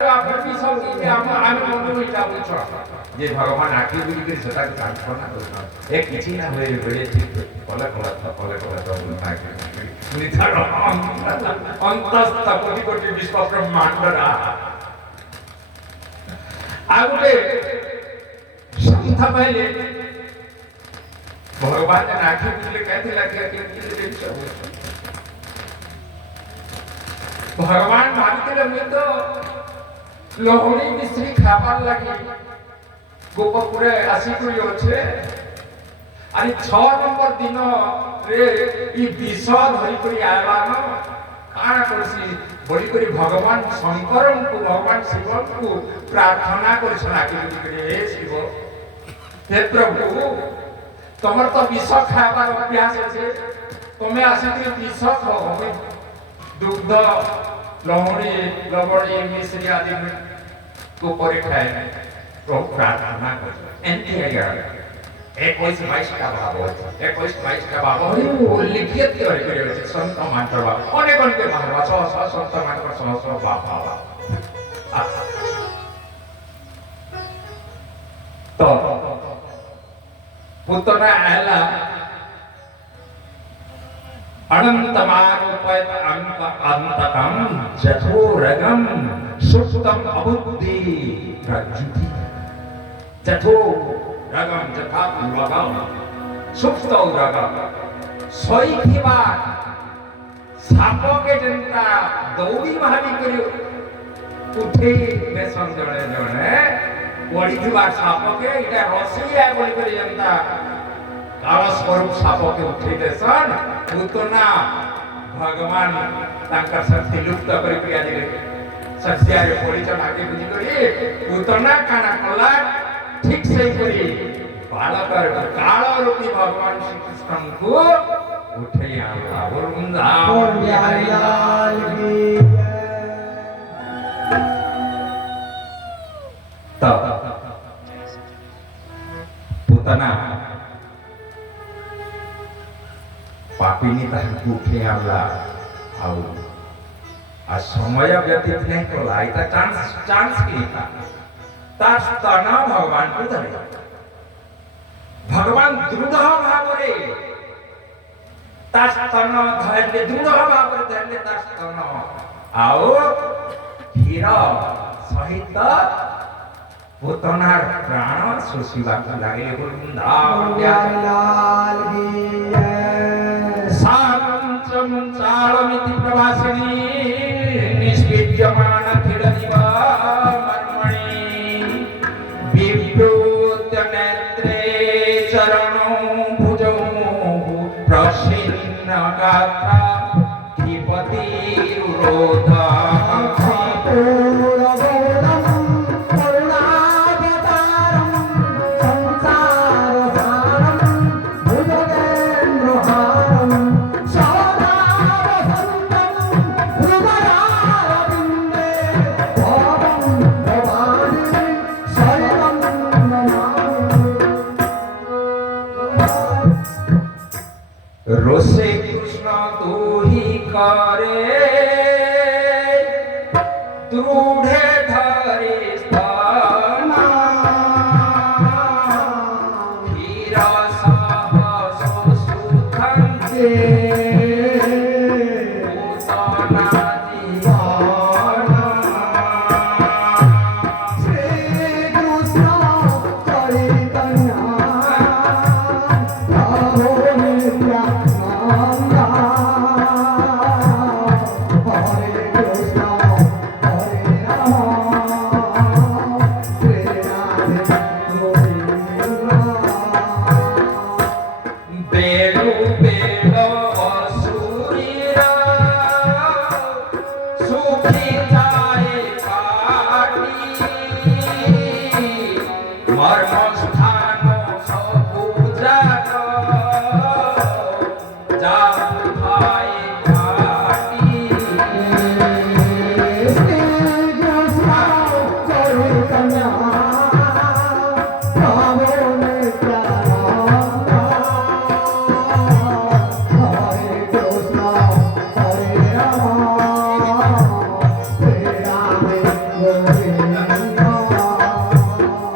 যে ভগবান আঁকি বুঝি করে সেটাকে কাল্পনা করতাম এ কিছু না হয়ে বেড়ে ঠিক কলে কলে অন্তস্থ কোটি কোটি বিশ্ব ব্রহ্মাণ্ডরা ଆଉ ଗୋଟେ ସନ୍ଥ ପାଇଲେ ଭଗବାନ ଆଖି ବୁଝିଲେ କେମିତି ଲାଗିଲା ଭଗବାନ ଭାବିଥିଲେ ମୁଁ ତ ଲହୁଣୀ ମିଶ୍ରି ଖାবার ଲାଗି ଗୋପପୁରେ ଆସିକରି ଅଛେ ଆରେ 6 ନମ୍ବର ଦିନରେ ଇ ବିଷ ଧରିକରି ଆଇବାନ କାଣା କରସି বলিকরি ভগবান শঙ্করଙ୍କୁ ভগবান শিবଙ୍କୁ প্রার্থনা করছেন আগে বুঝিকরি হে শিব হে প্রভু তোমার তো বিষ খাইবার অভ্যাস আছে তুমি আসিকরি বিষ খাও দুগ্ধ লবণী লবণী মিশ্রি আদি উপরে খায় প্রভু প্রার্থনা করছেন এমনি আজ্ঞা 21-22টা ভাব আছে 21-22টা ভাব লিখিত করে করে আছে সন্ত মানকর ভাব অনেক অনেক ভাব আছে সন্ত মানকর সহস্র ভাব তো পুতনা আলা अनंतमारोपयत अंतकम जठोरगम सुप्तम अबुद्धि प्रज्युति जठोरगम जथा उरगम सुप्त उरगम सोईथिबा सापो के जनता दौड़ी भारी करे उठे बेसन जणे जणे ओडिथिबा सापो के इटा रसिया बोली करे जनता काल स्वरूप सापो के उठे देसन पुतना भगवान तांकर शक्ति लुप्त करी क्रिया दिले सस्यारे परिचय आगे बुझी करी पुतना काना कला ठीक से करी बालकर काल रूपी भगवान श्री कृष्ण को उठे आया वृंदावन बिहारी लाल की तब पुतना पापिनी ताहाकु उठे आला आउ आ समय व्यतीत नहीं कला इता चांस की ता तना भगवान को धरे भगवान दृढ़ भाव रे ता तना धैर्य दृढ़ भाव रे धैर्य ता तना आओ धीर सहित पुतनार प्राण सुशिवा को लागे वृंदावन लाल की चालमिति प्रवासिनी निष्विद्यमान खिलदिव मर्मणि विप्रोत्य नेत्रे चरणौ भुजौ प्रसिन्न गात्रा धीपतिरुरोध रोसे कृष्ण तू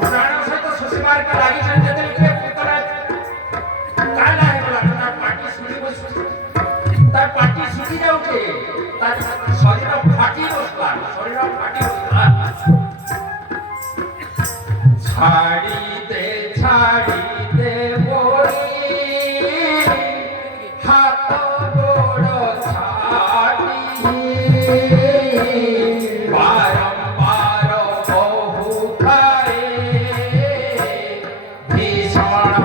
ପ୍ରାଣ ସହିତ ଶୋଷିବାର କେ ଲାଗିଛନ୍ତି ଯେତେବେଳେ ପୁତନା କାଲା ହେଇଗଲା ତା ପାଟି ଶୁଖି ବସୁଛି ତା ପାଟି ଶୁଖି ଯାଉଛି ତା ଶରୀର ଫାଟି ବସିଲା ଛାଡ଼ି ଦେ ବୋଳି ହାତ ଗୋଡ଼ ଛାଡ଼ି ବାରମ୍ବାର ବହୁ ଥାଏ ଭୀଷଣ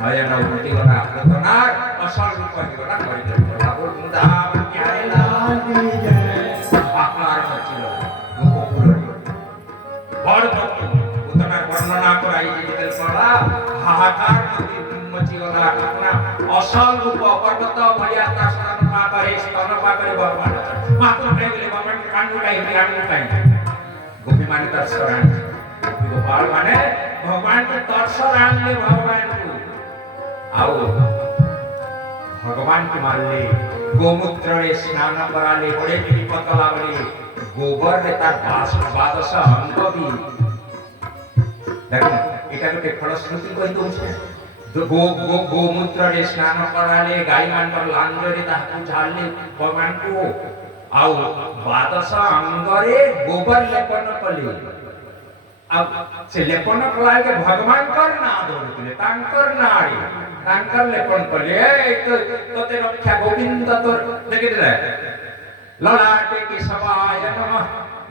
भयन उल्टी गला पुतनार असल रूप गला परिग्रह बाबू मुदा प्यारे लाल की जय आकार मचिल गोकुल बड़ भक्त पुतनार वर्णना कराई जेतेल पड़ा हाहाकार मचि गला अपना असल रूप पर्वत मर्यादा स्तन पाकरे भगवान मात्र प्रेम ले भगवान कांडू लाई कांडू लाई गोपी माने तरसरान गोपी गोपाल माने भगवान के तरसरान ले भगवान को आओ भगवान की मानले गोमूत्र रे स्नान कराले बड़े विपत लागले गोबर रे तार बादश अंग भी देखो এটা গোটে ফলশ্রুতি কই দউছে गोमूत्र रे स्नान कराले गाय मानकर लांज रे ताकू झाड़ले भगवान को आओ बादश अंग रे गोबर लेपन कले अब से लेपन कला के भगवान कर ना दौड़ते तांकर नाड़ी तांकर लेपन कले तो तोते रक्षा गोविंद तोर देखिले ललाटे की सवाय नमः